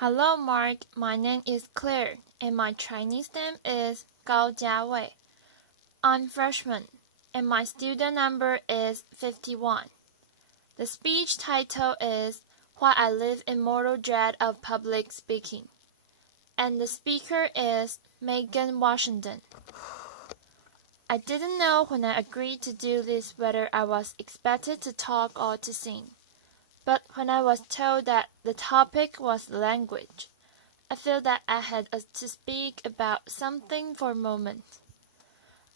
Hello, Mark. My name is Claire, and my Chinese name is Gao Jiawei. I'm freshman, and my student number is 51. The speech title is Why I Live in Mortal Dread of Public Speaking, and the speaker is Megan Washington. I didn't know when I agreed to do this whether I was expected to talk or to sing, but when I was told that the topic was language, I feel that I had to speak about something for a moment.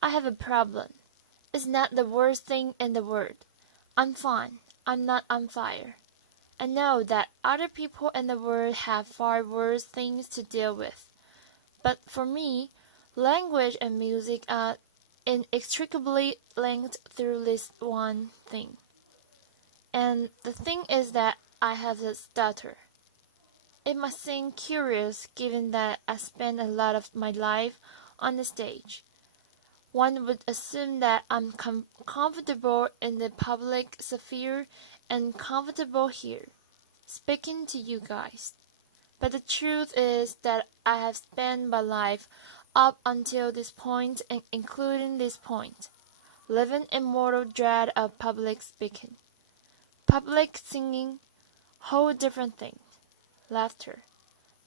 I have a problem. It's not the worst thing in the world. I'm fine. I'm not on fire. I know that other people in the world have far worse things to deal with. But for me, language and music are inextricably linked through this one thing. And the thing is that I have a stutter. It must seem curious given that I spend a lot of my life on the stage. One would assume that I'm comfortable in the public sphere and comfortable here, speaking to you guys. But the truth is that I have spent my life up until this point and including this point, living in mortal dread of public speaking. Public singing, whole different thing. Laughter.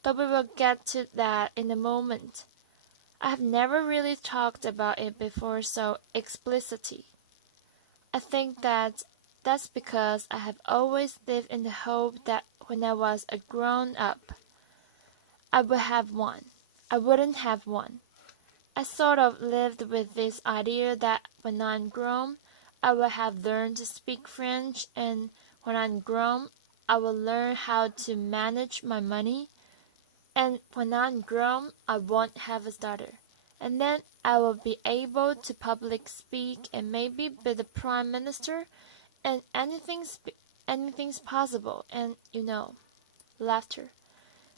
But we will get to that in a moment. I have never really talked about it before so explicitly. I think that that's because I have always lived in the hope that when I was a grown-up, I would have one. I wouldn't have one. I sort of lived with this idea that when I'm grown, I will have learned to speak French, and when I'm grown, I will learn how to manage my money. And when I'm grown, I won't have a stutter. And then I will be able to public speak and maybe be the prime minister, and anything's possible, and laughter.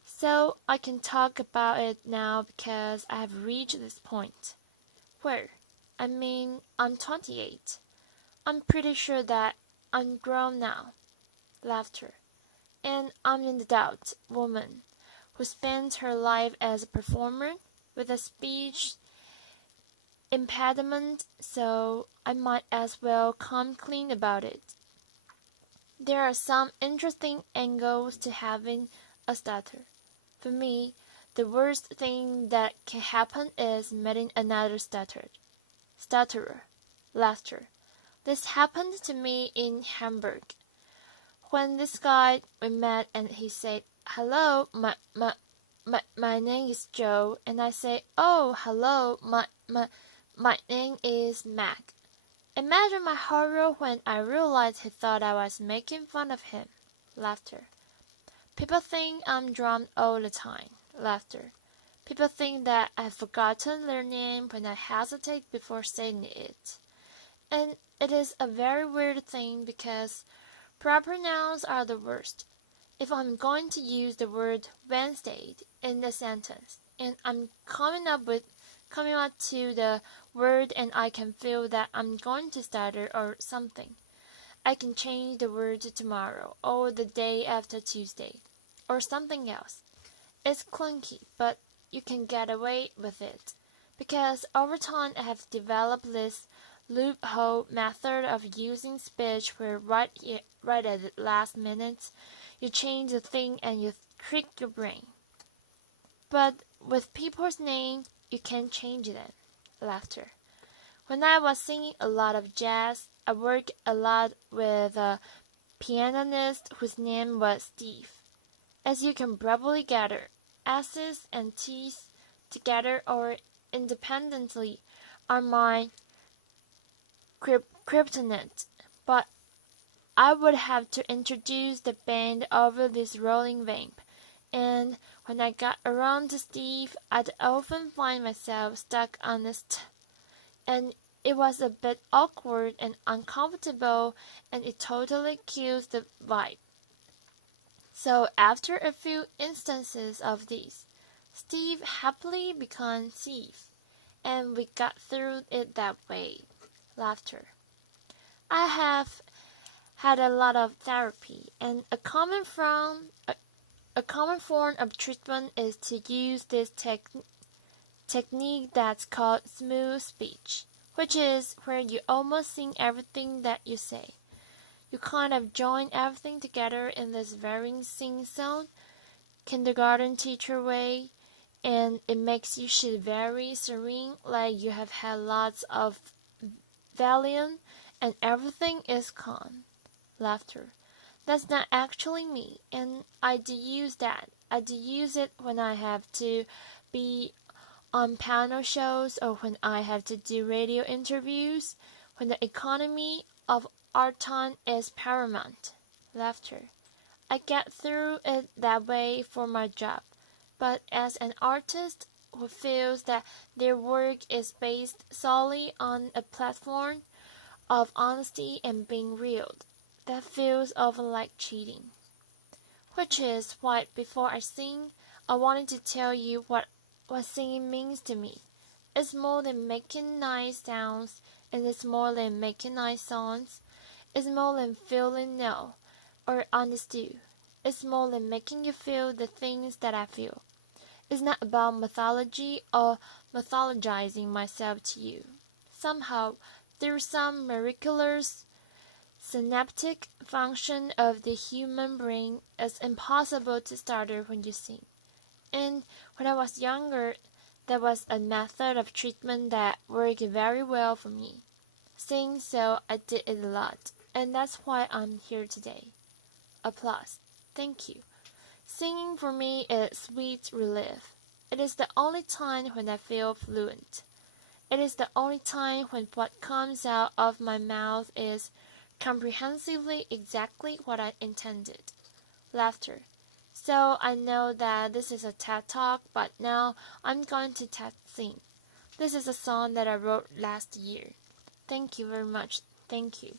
So I can talk about it now because I have reached this point. Where? I mean, I'm 28. I'm pretty sure that I'm grown now. Laughter. And I'm an adult woman who spends her life as a performer with a speech impediment, so I might as well come clean about it. There are some interesting angles to having a stutter. For me, the worst thing that can happen is meeting another stutterer. Laughter. This happened to me in Hamburg. When this guy we met and he said, "Hello, my name is Joe," and I say, "Oh, hello, my name is Mac." Imagine my horror when I realized he thought I was making fun of him. Laughter. People think I'm drunk all the time. Laughter. People think that I've forgotten their name when I hesitate before saying it. And it is a very weird thing because proper nouns are the worst. If I'm going to use the word Wednesday in the sentence, and I'm coming up to the word and I can feel that I'm going to stutter or something, I can change the word to tomorrow or the day after Tuesday or something else. It's clunky, but you can get away with it because over time I have developed this loophole method of using speech where right at the last minute you change the thing and you trick your brain. But with people's names, you can't change them. Laughter. When I was singing a lot of jazz, I worked a lot with a pianist whose name was Steve. As you can probably gather, S's and T's together or independently are my kryptonite, but I would have to introduce the band over this rolling vamp, and when I got around to Steve, I'd often find myself stuck on the and it was a bit awkward and uncomfortable, and it totally kills the vibe. So after a few instances of this, Steve happily became Steve, and we got through it that way. Laughter. I have had a lot of therapy, and a common form of treatment is to use this technique that's called smooth speech, which is where you almost sing everything that you say. You kind of join everything together in this very sing-song, kindergarten teacher way, and it makes you feel very serene, like you have had lots of Valium and everything is calm. Laughter. That's not actually me, and I do use that. I do use it when I have to be on panel shows or when I have to do radio interviews, when the economy of art time is paramount. Laughter. I get through it that way for my job, but as an artist who feels that their work is based solely on a platform of honesty and being real, that feels often like cheating. Which is why before I sing, I wanted to tell you what singing means to me. It's more than making nice sounds, and it's more than making nice songs. It's more than feeling no or understood. It's more than making you feel the things that I feel. It's not about mythology or mythologizing myself to you. Somehow, through some miraculous synaptic function of the human brain, it's impossible to stutter when you sing. And when I was younger, there was a method of treatment that worked very well for me. Sing, so I did it a lot, and that's why I'm here today. Applause. Thank you. Singing for me is sweet relief. It is the only time when I feel fluent. It is the only time when what comes out of my mouth is comprehensively exactly what I intended. Laughter. So I know that this is a TED Talk, but now I'm going to TED sing. This is a song that I wrote last year. Thank you very much. Thank you.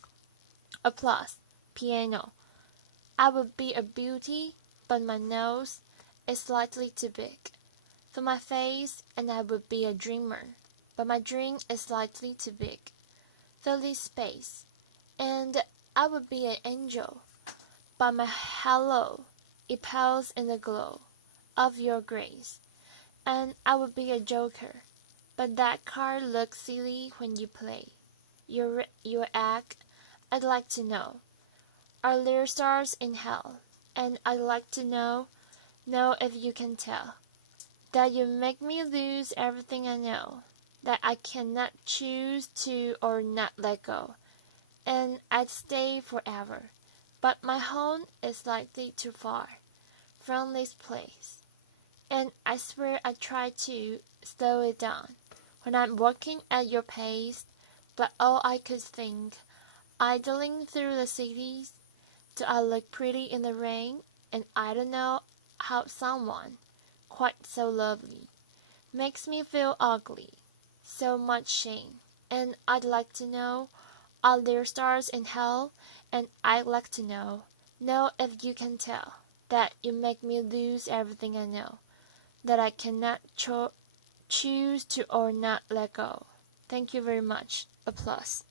Applause. Piano. I would be a beauty, but my nose is slightly too big for my face, and I would be a dreamer, but my dream is slightly too big. Fill this space, and I would be an angel, but my halo, it pales in the glow of your grace, and I would be a joker, but that card looks silly when you play. Your act, I'd like to know. Are there stars in hell? And I'd like to know if you can tell, that you make me lose everything I know, that I cannot choose to or not let go, and I'd stay forever, but my home is slightly too far from this place, and I swear I try to slow it down when I'm walking at your pace, but all I could think, idling through the cities, do I look pretty in the rain, and I don't know how someone quite so lovely makes me feel ugly, so much shame, and I'd like to know, are there stars in hell? And I'd like to know if you can tell, that you make me lose everything I know, that I cannot choose to or not let go. Thank you very much. Applause.